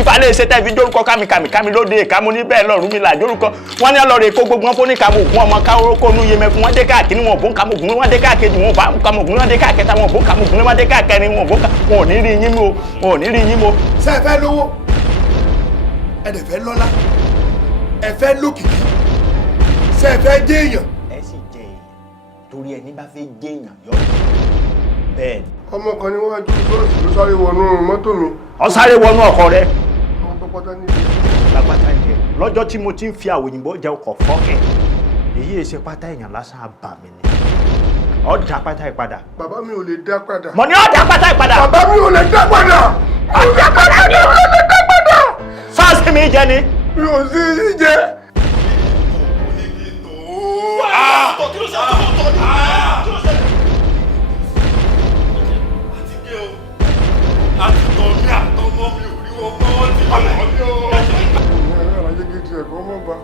ìfàlẹ́ ṣe tẹ́ fi jórúkọ kámi lóde ìkámú ní bẹ́ẹ̀ lọ́rùn mi là jórúkọ wọ́n ní ọlọ́rẹ̀ kó gbogbo wọn fún ní kàmú ògùn ọmọ káwórókó nú yẹmẹ fún wọn dé káàkiri wọn bó ń kàmú ògùn wọn dé káàkiri wọn bá kàmú ògùn wọn dé káàkiri wọn bó ń kàmú ògùn wọn dé káàkiri wọn bó wọn ò ní rí yín mú wọn ò ní rí yín mú. ṣé ẹ fẹ́ lówó ẹ dẹ̀ fẹ́ lọ́lá ẹ fẹ́ lókìkí ṣé ẹ fẹ́ jẹ́ èèyàn. ẹ sì jẹ èèyàn torí ẹni bá fẹ́ jẹ́ èèyàn yọ bẹ́ẹ̀. ọmọ kan ní wọ́n ju bọ́ọ̀sì ló sáré wọnú mọ́tò mi. ó sáré wọnú ọkọ rẹ. àwọn pápátá ní ìlú. lápáta ìjẹ lọ́jọ́ tí mo ti ń fi àwòyìnbó jẹ ọkọ̀ fọ́kẹ́ èyí èsè pátá èèyàn lásán àbà mi ni ọjà pátá ìpadà. bàbá mi ò lè dá padà. mo ní ọjà pátá ìpadà. bàbá mi ò lè dá padà. ọjà pátá mi ò lè dá padà. sáàsì mi jẹ ni. mi ò sí í jẹ. àtìtọ̀ mi àtọmọ mi ò rí wọn mọ́ wọn ti lọ́wọ́ mi o. ìyá ayé gidi ẹ̀kọ́ mọ́ bá.